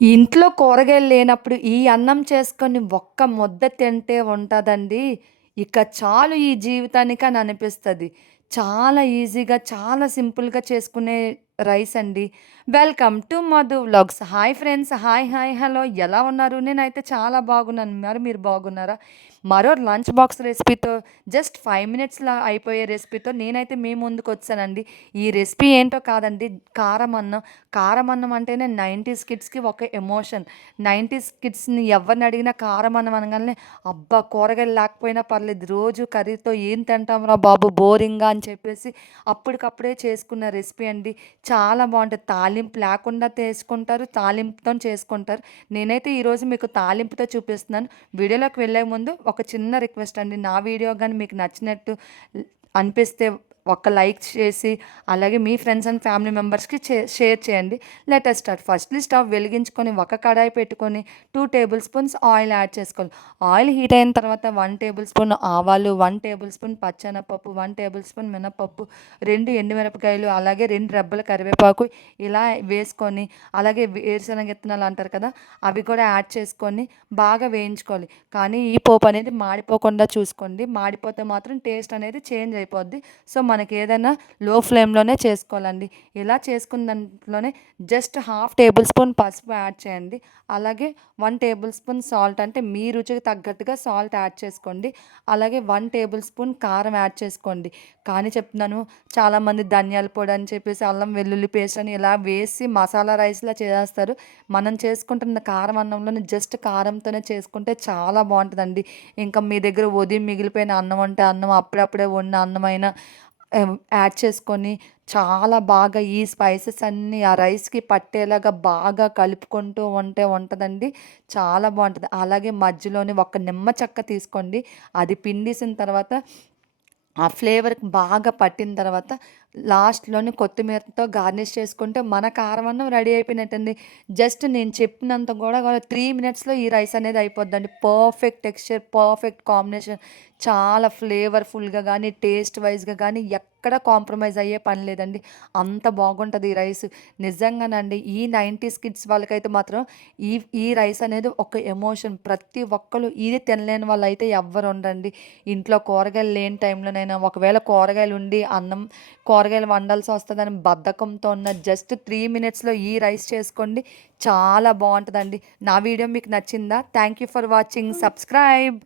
ఇంట్లో కూరగాయలు లేనప్పుడు ఈ అన్నం చేసుకొని ఒక్క ముద్ద తింటే ఉంటదండి. ఇక చాలు ఈ జీవితానికి అని అనిపిస్తది. చాలా ఈజీగా, చాలా సింపుల్‌గా చేసుకునే రైస్ అండి. Welcome to Madhu vlogs. Hi friends. Hi, hi, hello ఎలా ఉన్నారు? నేనైతే చాలా బాగున్నాను. మరి మీరు బాగున్నారా? మరో లంచ్ బాక్స్ రెసిపీతో జస్ట్ 5 మినిట్స్‌లో అయిపోయే రెసిపీతో నేనైతే మీ ముందుకొచ్చానండి. ఈ రెసిపీ ఏంటో కాదండి, కారం అన్నం. కారం అన్నం అంటేనే 90స్ కిడ్స్‌కి ఒక ఎమోషన్. 90స్ కిడ్స్‌ని ఎవరిని అడిగినా కారం అన్నం అనగానే, అబ్బా! కూరగాయలు లేకపోయినా పర్లేదు, రోజు కర్రీతో ఏం తింటాంరా బాబు బోరింగ్‌గా అని చెప్పేసి అప్పటికప్పుడే చేసుకున్న రెసిపీ అండి. చాలా బావుంటది. తాలింపు లేకుండా చేసుకుంటారు, తాలింపుతోని చేసుకుంటారు. నేనైతే ఈరోజు మీకు తాలింపుతో చూపిస్తున్నాను. వీడియోలోకి వెళ్ళే ముందు ఒక చిన్న రిక్వెస్ట్ అండి. నా వీడియో గాని మీకు నచ్చినట్టు అనిపిస్తే ఒక లైక్ చేసి, అలాగే మీ ఫ్రెండ్స్ అండ్ ఫ్యామిలీ మెంబర్స్‌కి షేర్ చేయండి. Let us start. Firstly stove వెలిగించుకొని ఒక కడాయి పెట్టుకొని 2 టేబుల్ స్పూన్స్ ఆయిల్ యాడ్ చేసుకోవాలి. ఆయిల్ హీట్ అయిన తర్వాత 1 టేబుల్ స్పూన్ ఆవాలు, 1 టేబుల్ స్పూన్ పచ్చెనపప్పు, 1 టేబుల్ స్పూన్ మినపప్పు, 2 ఎండుమిరపకాయలు, అలాగే 2 రెబ్బల కరివేపాకు ఇలా వేసుకొని, అలాగే వేరుశనగ విత్తనాలు అంటారు కదా! అవి కూడా యాడ్ చేసుకొని బాగా వేయించుకోవాలి. కానీ ఈ పోపు అనేది మాడిపోకుండా చూసుకోండి. మాడిపోతే మాత్రం టేస్ట్ అనేది చేంజ్ అయిపోద్ది. సో, మనకి ఏదైనా లో ఫ్లేమ్‌లోనే చేసుకోవాలండి. ఇలా చేసుకున్న దాంట్లోనే జస్ట్ హాఫ్ టేబుల్ స్పూన్ పసుపు యాడ్ చేయండి. అలాగే 1 టేబుల్ స్పూన్ సాల్ట్, అంటే మీ రుచికి తగ్గట్టుగా సాల్ట్ యాడ్ చేసుకోండి. అలాగే 1 టేబుల్ స్పూన్ కారం యాడ్ చేసుకోండి. కానీ చెప్తున్నాను, చాలామంది ధనియాల పొడి అని చెప్పేసి అల్లం వెల్లుల్లి పేస్ట్ అని ఇలా వేసి మసాలా రైస్‌లా చేసేస్తారు. మనం చేసుకుంటున్న కారం అన్నంలోనే జస్ట్ కారంతోనే చేసుకుంటే చాలా బావుంటదండి. ఇంకా మీ దగ్గర ఉదయం మిగిలిపోయిన అన్నం ఉంటే అన్నం, అప్పుడప్పుడే వండిన అన్నమైనా యాడ్ చేసుకొని చాలా బాగా ఈ స్పైసెస్ అన్నీ ఆ రైస్‌కి పట్టేలాగా బాగా కలుపుకుంటూ ఉంటే ఉంటదండి. చాలా బావుంటది. అలాగే మధ్యలోనే ఒక నిమ్మ చెక్క తీసుకోండి. అది పిండేసిన తర్వాత ఆ ఫ్లేవర్‌కి బాగా పట్టిన తర్వాత లాస్ట్‌లోని కొత్తిమీరతో గార్నిష్ చేసుకుంటే మన కారం అన్నం రెడీ అయిపోయినట్టండి. జస్ట్ నేను చెప్పినంత కూడా 3 మినిట్స్‌లో ఈ రైస్ అనేది అయిపోద్దండి. పర్ఫెక్ట్ టెక్స్చర్, పర్ఫెక్ట్ కాంబినేషన్, చాలా ఫ్లేవర్‌ఫుల్‌గా గానీ, టేస్ట్ వైస్‌గా గానీ ఎక్కడ కాంప్రమైజ్ అయ్యే పని లేదండి. అంత బాగుంటది ఈ రైస్. నిజంగానండి ఈ 90స్ కిడ్స్ వాళ్ళకైతే మాత్రం ఈ ఈ రైస్ అనేది ఒక ఎమోషన్. ప్రతి ఒక్కళ్ళు ఇది తినలేని వాళ్ళైతే ఎవ్వరు ఉండరండి. ఇంట్లో కూరగాయలు లేని టైంలోనైనా, ఒకవేళ కూరగాయలు ఉండి కూరగాయలు వండాల్సి వస్తదని బద్ధకంతో ఉన్న జస్ట్ 3 మినిట్స్‌లో ఈ రైస్ చేసుకోండి. చాలా బావుంటదండి. నా వీడియో మీకు నచ్చిందా? Thank you for watching. Subscribe.